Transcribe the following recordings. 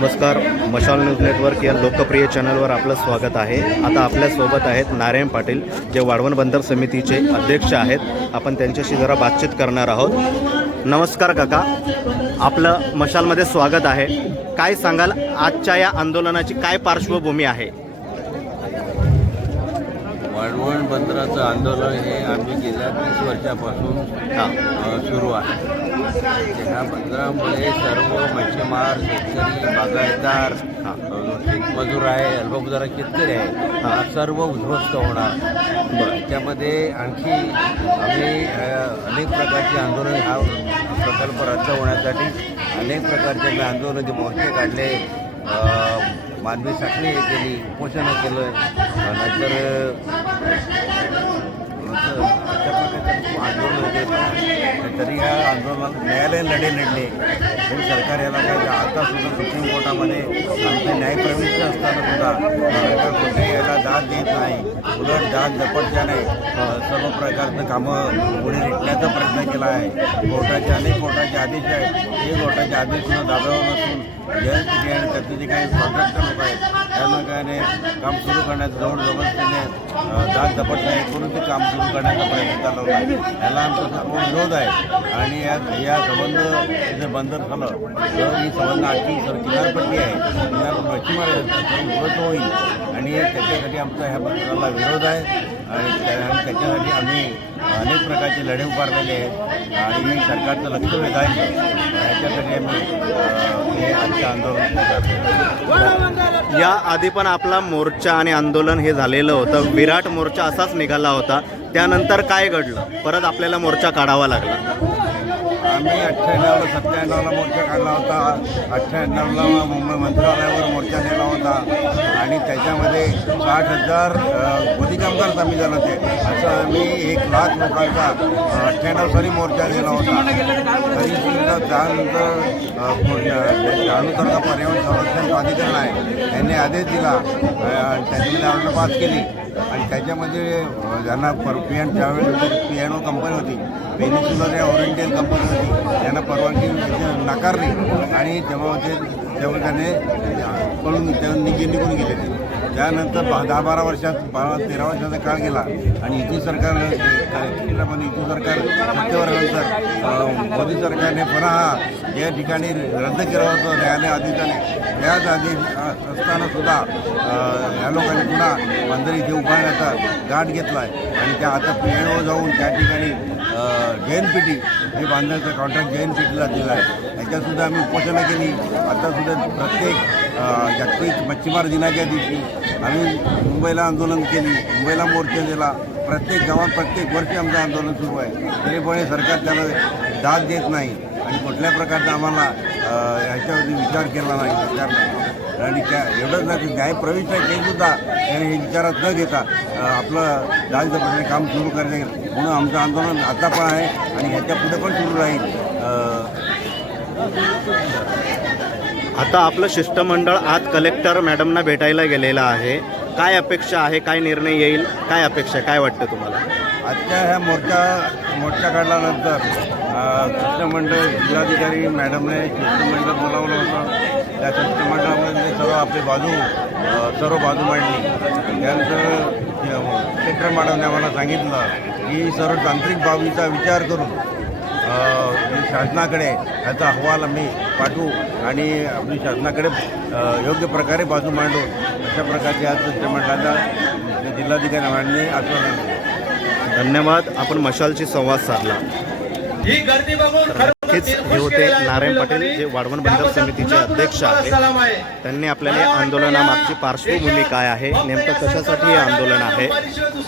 नमस्कार, मशाल news network या लोकप्रिय चॅनलवर आपलं स्वागत आहे। आता आपल्यासोबत आहेत नारायण पाटील, जे वाढवण बंदर समितीचे अध्यक्ष आहेत। आपण त्यांच्याशी जरा बातचीत करणार आहोत। नमस्कार काका, आपलं मशालमध्ये स्वागत आहे। काय सांगाल, आजच्या या आंदोलनाची काय पार्श्वभूमी आहे? वाढवण बंदराचं आंदोलन हे आम्ही गेल्या 30 वर्षापासून सुरू आहे। ह्या बंदरामुळे सर्व मच्छीमार, शेतकरी, बागायतदार, शेतमजूर आहे, अल्पभूधारक शेतकरी आहे, हा सर्व उद्ध्वस्त होणार। त्याच्यामध्ये आणखी आम्ही अनेक प्रकारचे आंदोलन हा प्रकल्प रद्द होण्यासाठी अनेक प्रकारचे आंदोलनाचे मोर्चे काढले, मानवी साखळी केली, उपोषणं केलं, नंतर अशा प्रकारचे आंदोलन होते। तरी या आंदोलनात न्यायालयीन लढे लढले तरी सरकार याला काय आतासुद्धा सुप्रीम कोर्टामध्ये आमचे न्यायप्रविष्ट असताना सुद्धा सरकार कुठेही याला दाद देत नाही, उलट दाद झपटल्याने सर्व प्रकारचं कामं पुढे रेटण्याचा प्रयत्न केला आहे। अनेक कोर्टाचे आदेश आहेत, हे कोर्टाचे आदेशसुद्धा दाबावर नसून जे आणि त्याचे जे काही कॉन्ट्रॅक्टर लोक आहेत त्यांना काय काम सुरू करण्याचं जवळजवळ त्याने दाद झपटणे करून ते काम सुरू करण्याचा प्रयत्न चालवला आहे। याला आमचा सर्व विरोध आहे आणि या संबंध जर बंदर झालं तर ही संबंध आणखी किनारपट्टी आहे, मच्छीमार उद्ध्वस्त होईल आणि त्याच्यासाठी आमचा ह्या बंदराला विरोध आहे आणि त्याच्यासाठी आम्ही अनेक प्रकारचे लढे उभारलेले आहेत आणि सरकारचं लक्ष वेधायचं याच्यासाठी आम्ही हे आजचं आंदोलन करतो। या आधी पण आपला मोर्चा आणि आंदोलन हे झालेलं होतं, विराट मोर्चा असाच निघाला होता। त्यानंतर काय घडलं? परत आपल्याला मोर्चा काढावा लागला। आम्ही 98 97ला मोर्चा काढला होता, 98ला मुंबई मंत्रालयावर मोर्चा नेला होता आणि त्याच्यामध्ये 60,000 गोदी कामगार सामील झाले होते। असं आम्ही 1,00,000 लोकांचा 98 साली मोर्चा नेला होता। तरीसुद्धा त्यानंतर त्यानुसार पर्यावरण संरक्षण प्राधिकरण आहे त्यांनी आदेश दिला, त्याच्यामध्ये ऑर्डर पास केली आणि त्याच्यामध्ये ज्यांना पियानो कंपनी होती, पेनिसुलर ओरिएंटल कंपनी होती, त्यांना परवानगी नाकारली आणि तेव्हा त्याने पळून निघून गेले। त्यानंतर 10-12 वर्षात 13 वर्षाचा काळ गेला आणि युती सरकार सत्तेवर आल्यानंतर मोदी सरकारने पुन्हा या ठिकाणी रद्द केलं होतं न्यायालय आदेशाने। त्याच आदेश असताना सुद्धा या लोकांनी पुन्हा बंदर इथे उभारण्याचा गाठ घेतला आहे आणि त्या आता पियानो जाऊन त्या ठिकाणी JNPT हे बांधण्याचं कॉन्ट्रॅक्ट JNPTला दिलं आहे। याच्यातसुद्धा आम्ही उपोषणं केली। आतासुद्धा प्रत्येक जागतिक मच्छीमार दिनाच्या दिवशी आम्ही मुंबईला आंदोलन केली, मुंबईला मोर्चा दिला, प्रत्येक गावात प्रत्येक वर्षी आमचं आंदोलन सुरू आहे। तरीपणे सरकार त्याला दाद देत नाही आणि कुठल्या प्रकारचा आम्हाला ह्याच्यावरती विचार केला नाही सरकारने आणि त्या एवढंच नाही, न्यायप्रविष्ट आहे तेसुद्धा त्याने हे विचारात न घेता आपलं दालदपणे काम सुरू करणे म्हणून आमचं आंदोलन आता पण आहे आणि ह्याच्या पुढे पण सुरू राहील। आता आपलं शिष्टमंडळ आज कलेक्टर मॅडमना भेटायला गेलेलं आहे। काय अपेक्षा आहे, काय निर्णय येईल, काय अपेक्षा आहे, काय वाटतं तुम्हाला? आजच्या ह्या मोर्चा काढल्यानंतर शिष्टमंडळ जिल्हाधिकारी मॅडमने शिष्टमंडळ बोलावलं होतं। त्या शिष्टमंडळामध्ये सर्व बाजू मांडली। त्यानंतर कलेक्टर मॅडमने आम्हाला सांगितलं की सर्व तांत्रिक बाबीचा विचार करून शासनाकडे याचा अहवाल आम्ही पाठवू आणि आपली शासनाकडे योग्य प्रकारे बाजू मांडू अशा प्रकारचे आज शिष्टमंडळाचा जिल्हाधिकारी मॅडमने आश्वासन दिले। धन्यवाद। आपण मशालशी संवाद साधला। हेच हे होते नारायण पाटील, जे वाढवण बंदर समितीचे अध्यक्ष आहेत। त्यांनी आपल्याला आंदोलनामागची पार्श्वभूमी काय आहे, नेमकं कशासाठी हे आंदोलन आहे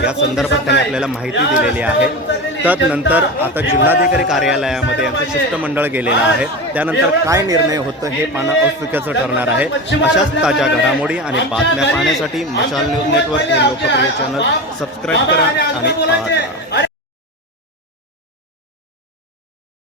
या संदर्भात त्यांनी आपल्याला माहिती दिलेली आहे। तदनंतर आता जिल्हाधिकारी कार्यालयामध्ये यांचं शिष्टमंडळ गेलेलं आहे। त्यानंतर काय निर्णय होतं हे पाहणं औत्सुक्याचं ठरणार आहे। अशाच ताज्या घडामोडी आणि बातम्या पाहण्यासाठी मशाल न्यूज नेटवर्क हे लोकप्रिय चॅनल सबस्क्राईब करा आणि पाहत राहा।